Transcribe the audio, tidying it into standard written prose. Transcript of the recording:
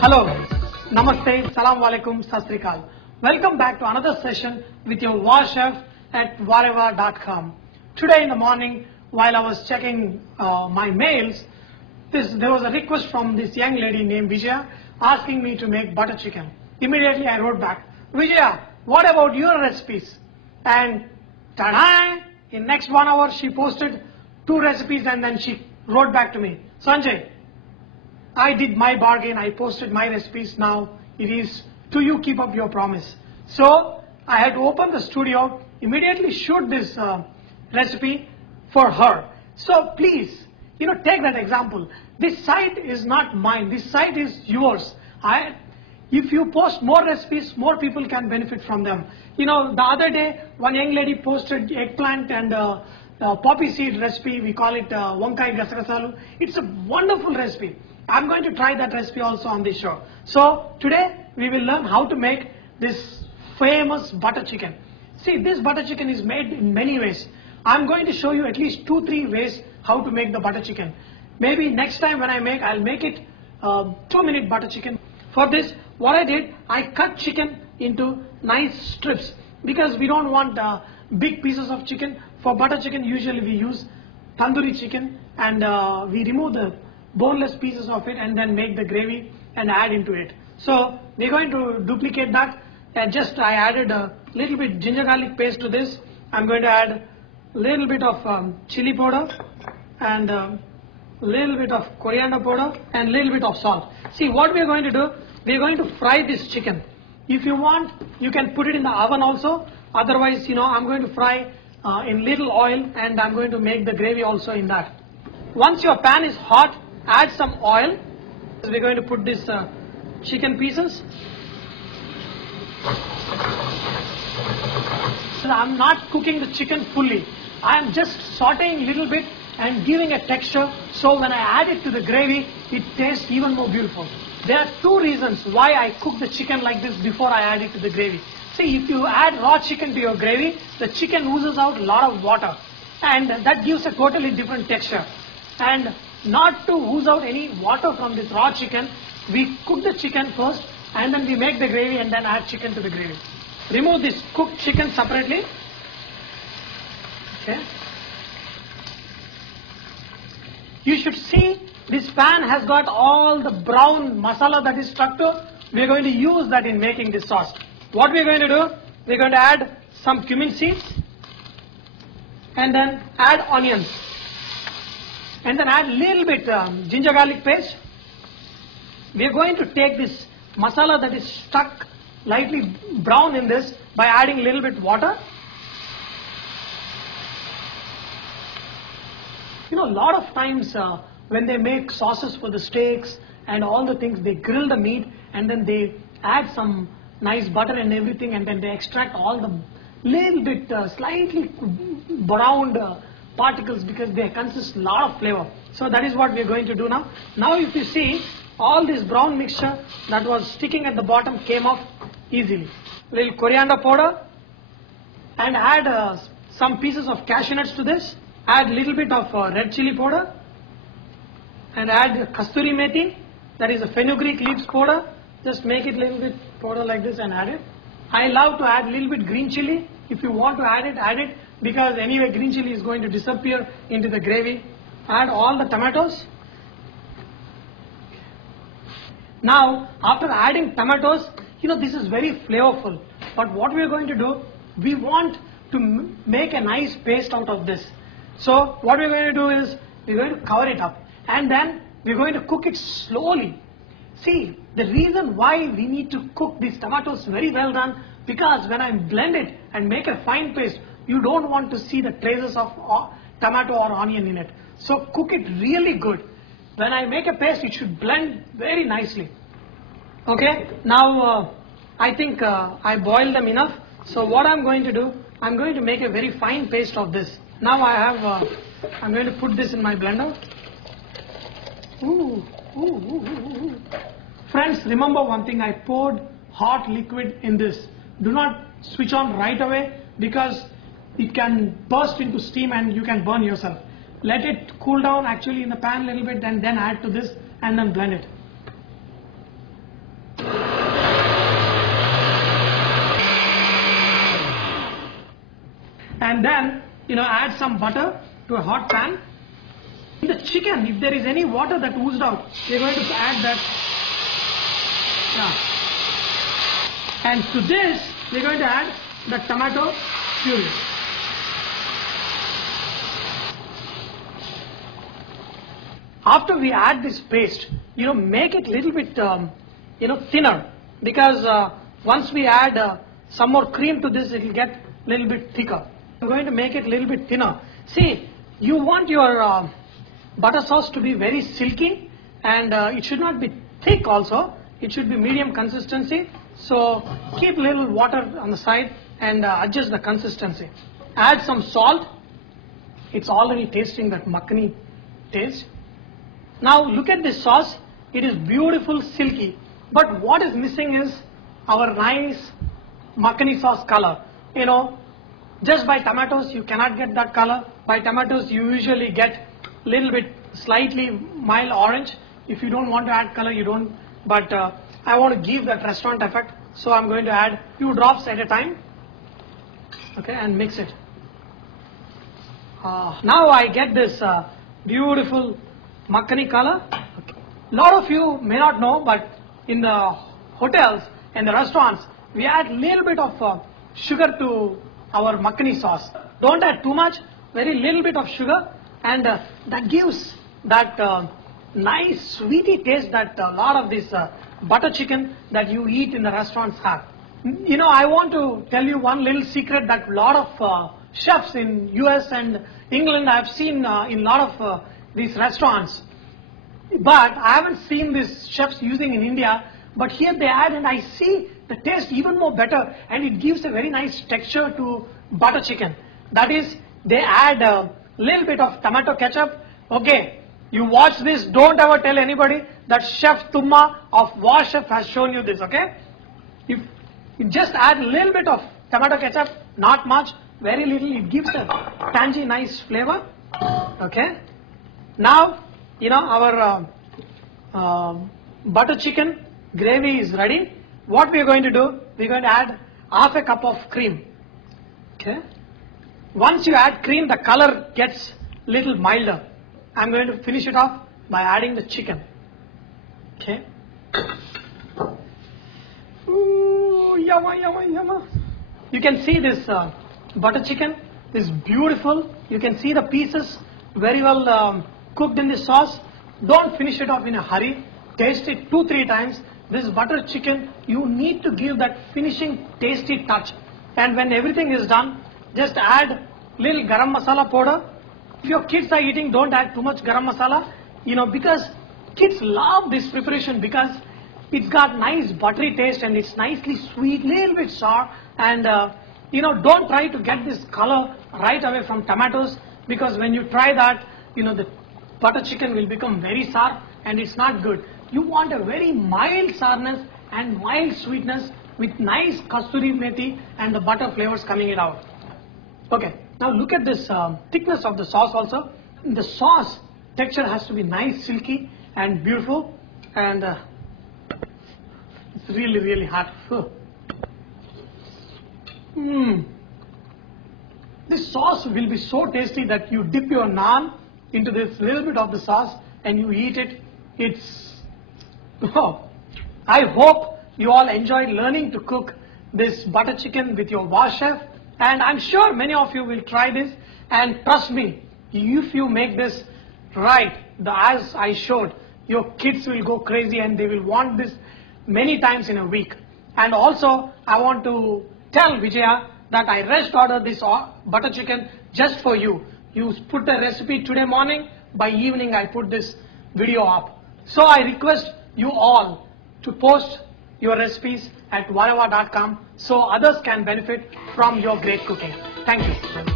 Hello, Namaste, Salam Alaikum, Sat Sri Akal. Welcome back to another session with your War Chef at Wareva.com. Today in the morning, while I was checking my mails, there was a request from this young lady named Vijaya asking me to make butter chicken. Immediately I wrote back, Vijaya, what about your recipes? And ta-da! In next 1 hour she posted 2 recipes and then she wrote back to me, Sanjay, I did my bargain, I posted my recipes, now it is to you keep up your promise. So I had to open the studio, immediately shoot this recipe for her. So please, take that example. This site is not mine, this site is yours. If you post more recipes, more people can benefit from them. The other day, one young lady posted eggplant and poppy seed recipe, we call it Wankai Gasagasalu. It's a wonderful recipe. I'm going to try that recipe also on this show. So today we will learn how to make this famous butter chicken. See, this butter chicken is made in many ways. I'm going to show you at least 2-3 ways how to make the butter chicken. Maybe next time when I'll make it 2-minute butter chicken. For this, what I did, I cut chicken into nice strips because we don't want big pieces of chicken. For butter chicken, usually we use tandoori chicken and we remove the boneless pieces of it and then make the gravy and add into it. So we're going to duplicate that, and I added a little bit ginger garlic paste to this. I'm going to add a little bit of chili powder and a little bit of coriander powder and a little bit of salt. See, what we're going to do, we're going to fry this chicken. If you want, you can put it in the oven also. Otherwise, I'm going to fry in little oil and I'm going to make the gravy also in that. Once your pan is hot, add some oil. We're going to put this chicken pieces. I'm not cooking the chicken fully. I am just sauteing a little bit and giving a texture, so when I add it to the gravy, it tastes even more beautiful. There are 2 reasons why I cook the chicken like this before I add it to the gravy. See, if you add raw chicken to your gravy, the chicken oozes out a lot of water and that gives a totally different texture. And not to ooze out any water from this raw chicken, we cook the chicken first and then we make the gravy and then add chicken to the gravy. Remove this cooked chicken separately. Okay. You should see this pan has got all the brown masala that is stuck to. We are going to use that in making this sauce. What we are going to do, we are going to add some cumin seeds and then add onions. And then add a little bit ginger garlic paste. We are going to take this masala that is stuck lightly brown in this by adding a little bit water. A lot of times when they make sauces for the steaks and all the things, they grill the meat and then they add some nice butter and everything and then they extract all the little bit slightly browned particles because they consist a lot of flavor. So that is what we are going to do now. Now if you see, all this brown mixture that was sticking at the bottom came off easily. Little coriander powder and add some pieces of cashew nuts to this. Add a little bit of red chili powder and add kasturi methi, that is a fenugreek leaves powder. Just make it a little bit powder like this and add it. I love to add a little bit green chili. If you want to add it because anyway green chili is going to disappear into the gravy. Add all the tomatoes. Now after adding tomatoes, this is very flavorful. But what we are going to do, we want to make a nice paste out of this. So what we are going to do is, we are going to cover it up and then we are going to cook it slowly. See, the reason why we need to cook these tomatoes very well done, because when I blend it and make a fine paste, you don't want to see the traces of tomato or onion in it. So cook it really good. When I make a paste, it should blend very nicely. Okay, now I think I boiled them enough. So what I'm going to do, I'm going to make a very fine paste of this. Now I'm going to put this in my blender. Friends, remember one thing, I poured hot liquid in this. Do not switch on right away because it can burst into steam and you can burn yourself. let it cool down actually in the pan a little bit, and then add to this and then blend it. And then, add some butter to a hot pan. In the chicken, if there is any water that oozed out, we're going to add that. Yeah. And to this, we're going to add the tomato puree. After we add this paste, make it little bit, thinner, because once we add some more cream to this, it will get little bit thicker. I'm going to make it a little bit thinner. See, you want your butter sauce to be very silky, and it should not be thick also. It should be medium consistency. So keep little water on the side and adjust the consistency. Add some salt. It's already tasting that makhani taste. Now look at this sauce. It is beautiful, silky. But what is missing is our nice makhani sauce color. Just by tomatoes, you cannot get that color. By tomatoes, you usually get little bit slightly mild orange. If you don't want to add color, you don't. But I want to give that restaurant effect, so I'm going to add few drops at a time. Okay, and mix it. Now I get this beautiful makhani color. Okay. A lot of you may not know, but in the hotels and the restaurants, we add little bit of sugar to our makhani sauce. Don't add too much, very little bit of sugar, and that gives that nice sweety taste that a lot of this butter chicken that you eat in the restaurants have. I want to tell you one little secret that a lot of chefs in US and England I've seen in a lot of these restaurants. But I haven't seen these chefs using in India, but here they add, and I see the taste even more better, and it gives a very nice texture to butter chicken. That is, they add a little bit of tomato ketchup. Okay, you watch this, don't ever tell anybody that Chef Tumma of War Chef has shown you this, okay? If you just add a little bit of tomato ketchup, not much, very little, it gives a tangy, nice flavor. Okay? Now, our butter chicken gravy is ready. What we are going to do, we are going to add half a cup of cream. Okay? Once you add cream, the color gets little milder. I'm going to finish it off by adding the chicken. Okay? Ooh, yumma, yumma, yumma. You can see this butter chicken is beautiful. You can see the pieces very well cooked in the sauce. Don't finish it off in a hurry. Taste it 2-3 times. This butter chicken, you need to give that finishing tasty touch. And when everything is done, just add little garam masala powder. If your kids are eating, don't add too much garam masala. Because kids love this preparation because it's got nice buttery taste and it's nicely sweet, little bit sour. And don't try to get this color right away from tomatoes, because when you try that, the butter chicken will become very sour and it's not good. You want a very mild sourness and mild sweetness with nice kasturi methi and the butter flavors coming it out. Okay, now look at this thickness of the sauce also. The sauce texture has to be nice, silky and beautiful, and it's really, really hot. This sauce will be so tasty that you dip your naan into this little bit of the sauce and you eat it. I hope you all enjoyed learning to cook this butter chicken with your War Chef, and I'm sure many of you will try this, and trust me, if you make this right, as I showed, your kids will go crazy and they will want this many times in a week. And also, I want to tell Vijaya that I rest ordered this butter chicken just for you. You put the recipe today morning, by evening I put this video up. So I request you all to post your recipes at vareva.com so others can benefit from your great cooking. Thank you.